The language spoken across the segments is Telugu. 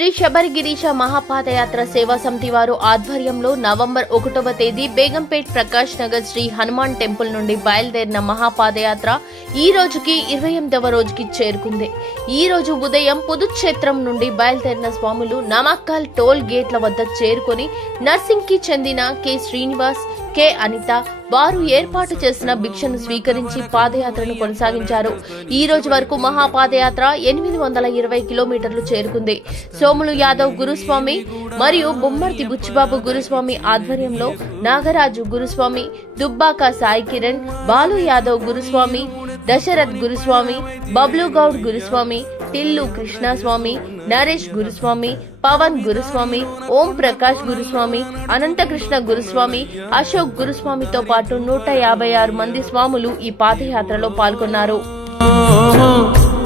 శ్రీ శబరిగిరీశ మహాపాదయాత్ర సేవా సమితి వారు ఆధ్వర్యంలో నవంబర్ 1వ తేదీ బేగంపేట్ ప్రకాష్ నగర్ శ్రీ హనుమాన్ టెంపుల్ నుండి బయలుదేరిన మహాపాదయాత్ర ఈ రోజుకి 28వ రోజుకి చేరుకుంది. ఈ రోజు ఉదయం పుదుక్షేత్రం నుండి బయలుదేరిన స్వాములు నమక్కల్ టోల్ గేట్ల వద్ద చేరుకొని నర్సింగ్ కి చెందిన కె శ్రీనివాస్, కె అనిత వారు ఏర్పాటు చేసిన భిక్షను స్వీకరించి పాదయాత్రను కొనసాగించారు. ఈ రోజు వరకు మహాపాదయాత్ర 820 కిలోమీటర్లు చేరుకుంది. సోములు యాదవ్ గురుస్వామి మరియు బొమ్మర్తి బుచ్చిబాబు గురుస్వామి ఆధ్వర్యంలో నాగరాజు గురుస్వామి, దుబ్బాక సాయి కిరణ్, బాలు యాదవ్ గురుస్వామి, దశరథ్ గురుస్వామి, బబ్లు గౌడ్ గురుస్వామి, టిల్లు కృష్ణస్వామి, నరేష్ గురుస్వామి, పవన్ గురుస్వామి, ఓం ప్రకాష్ గురుస్వామి, అనంతకృష్ణ గురుస్వామి, అశోక్ గురుస్వామితో పాటు 156 మంది స్వాములు ఈ పాదయాత్రలో పాల్గొన్నారు.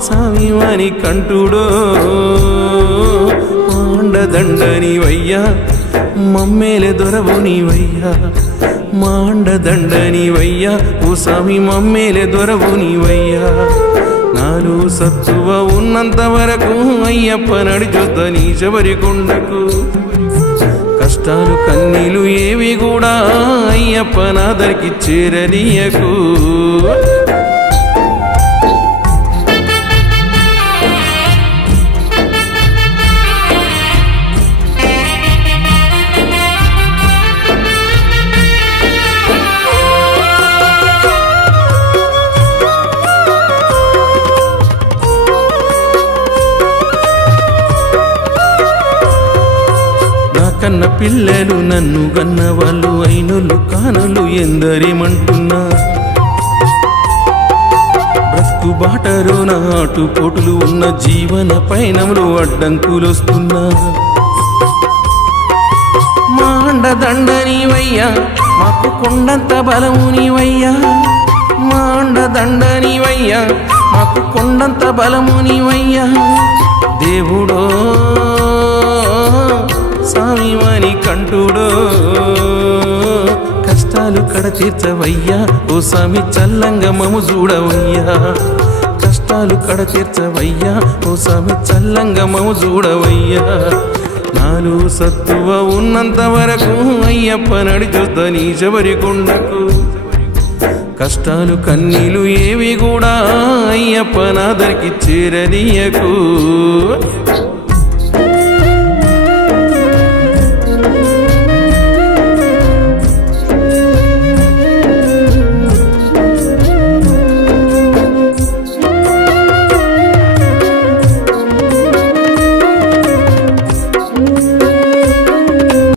స్వామివాని కంటుడో మాండదండనివయ్యా, మమ్మేలే దొరవునివయ్యా, మాండదండనివయ్యా, ఓ స్వామి మమ్మేలే దొరవునివయ్యా. నాలో సత్తువ ఉన్నంత వరకు అయ్యప్ప నడిచొద్ద నీ శబరికొండకు. కష్టాలు కన్నీలు ఏవి కూడా అయ్యప్ప నాదరికి చేరనీయకు. కన్న పిల్లలు నన్ను గన్న వాళ్ళు అయినులు కానులు ఎందరేమంటున్నా. బ్రతుకు బాటలో నాటు పోటులు ఉన్న జీవన పయనంలో అడ్డంకులొస్తున్నా. మాండదండనివయ్యా, మాకు కొండంత బలమునివయ్యా, మాండదండనివయ్యా, మాకు కొండంత బలమునివయ్యా. దేవుడో స్వామివాని కంటుడో కష్టాలు కడ తీర్చవయ్యా, ఓ స్వామి చల్లంగా మము చూడవయ్యా. కష్టాలు కడ తీర్చవయ్యా, ఓ స్వామి చల్లంగా మము చూడవయ్యా. నాలో సత్తువ ఉన్నంత వరకు అయ్యప్ప నడిచొద్ద నీ శబరికొండకు. కష్టాలు కన్నీలు ఏవి కూడా అయ్యప్ప నాదరికి చేరనీయకు.